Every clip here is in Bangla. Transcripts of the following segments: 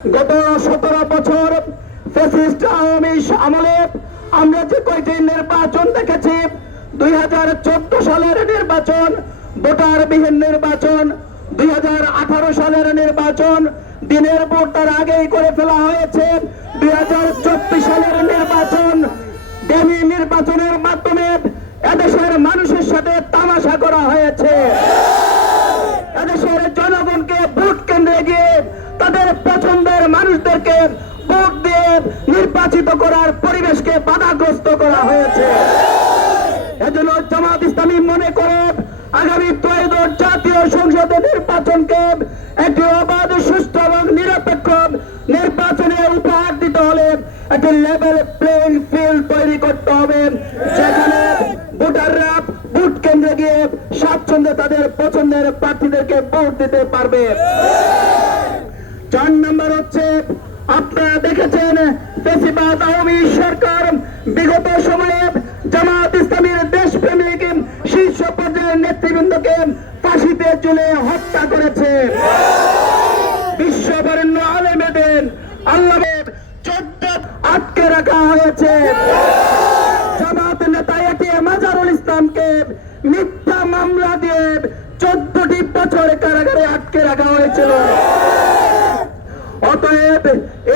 গত সতেরো বছর ফ্যাসিস্ট আওয়ামী আমলে আমরা যে কয়টি নির্বাচন দেখেছি, দুই হাজার চোদ্দ সালের নির্বাচন নির্বাচন, দুই হাজার আঠারো সালের নির্বাচন, দিনের ভোট তার আগেই করে ফেলা হয়েছে। দুই হাজার চব্বিশ সালের নির্বাচন, ডেমি নির্বাচনের মাধ্যমে এদেশের মানুষের সাথে তামাশা করা হয়েছে। এদেশের জনগণকে ভোট কেন্দ্রে গিয়ে তাদের মানুষদেরকে ভোট দিয়ে নির্বাচিত করার পরিবেশকে বাধাগ্রস্ত করা হয়েছে। এজন্য জামাত ইসলামী মনে করে আগামী ত্রয়োদশ জাতীয় সংসদ নির্বাচনকে একটি অবাধ সুস্থ এবং নিরপেক্ষ নির্বাচনে উপহার দিতে হলে একটি লেভেল প্লেইং ফিল্ড তৈরি করতে হবে। যেখানে ভোটাররা ভোট কেন্দ্রে গিয়ে স্বাচ্ছন্দ্যে তাদের পছন্দের প্রার্থীদেরকে ভোট দিতে পারবে। চার নম্বর হচ্ছে, আপনারা দেখেছেন বেশিরভাগ আওয়ামী সরকার বিগত সময়ে জামাত ইসলামীর দেশপ্রেমিক শীর্ষ পর্যায়ের নেতৃবৃন্দকে ফাঁসিতে চলে হত্যা করেছে। বিশ্ববরেণ্য আলেমেদের আল্লাহের চোদ্দ আটকে রাখা হয়েছে। জামাত নেতা এটি মাজারুল ইসলামকে মিথ্যা মামলা দিয়ে চোদ্দটি বছর কারাগারে আটকে রাখা হয়েছিল। অতএব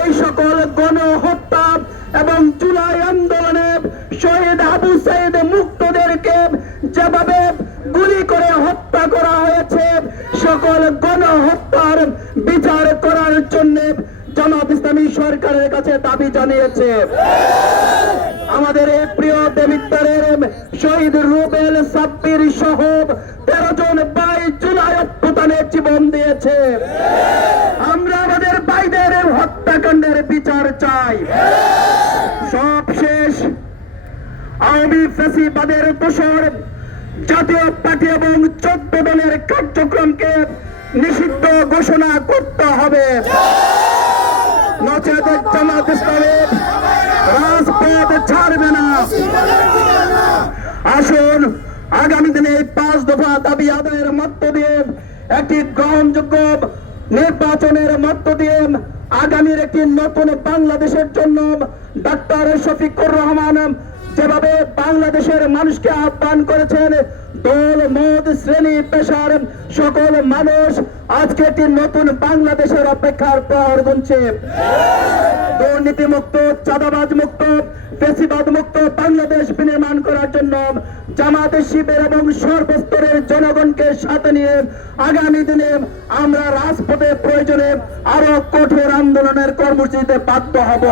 এই সকল গণহত্যা এবং জুলাই আন্দোলনে শহীদ আবু সাইদ মুক্তদেরকে যেভাবে গুলি করে হত্যা করা হয়েছে, সকল গণহত্যার বিচার করার জন্য জামাত ইসলামী সরকারের কাছে দাবি জানিয়েছে। আমাদের প্রিয় দেবিদ্বারের শহীদ রুবেল সাব্বির সহ আওয়ামী ফেসিবাদের দোষর জাতীয় পার্টি এবং চোদ্দ দলের কার্যক্রমকে নিষিদ্ধ ঘোষণা করতে হবে। নচেত জামাত ইসলামের রাজপথ ছাড়বে না। আসুন, আগামী দিনে পাঁচ দফা দাবি আদায়ের মধ্য দিয়ে একটি গ্রহণযোগ্য নির্বাচনের মধ্য দিয়ে আগামীর একটি নতুন বাংলাদেশের জন্য ডাক্তার শফিকুর রহমান যেভাবে বাংলাদেশের মানুষকে আহ্বান করেছেন, দল, মত, শ্রেণি, পেশার সকল মানুষ, আজকে একটি নতুন বাংলাদেশের অপেক্ষার প্রহর গুনছে। দুর্নীতি মুক্ত চাঁদাবাজ মুক্ত মুক্ত বাংলাদেশ বিনির্মাণ করার জন্য জামাতে শিবের এবং সর্বস্তরের জনগণকে সাথে নিয়ে আগামী দিনে আমরা রাজপথে প্রয়োজনে আরও কঠোর আন্দোলনের কর্মসূচিতে বাধ্য হব।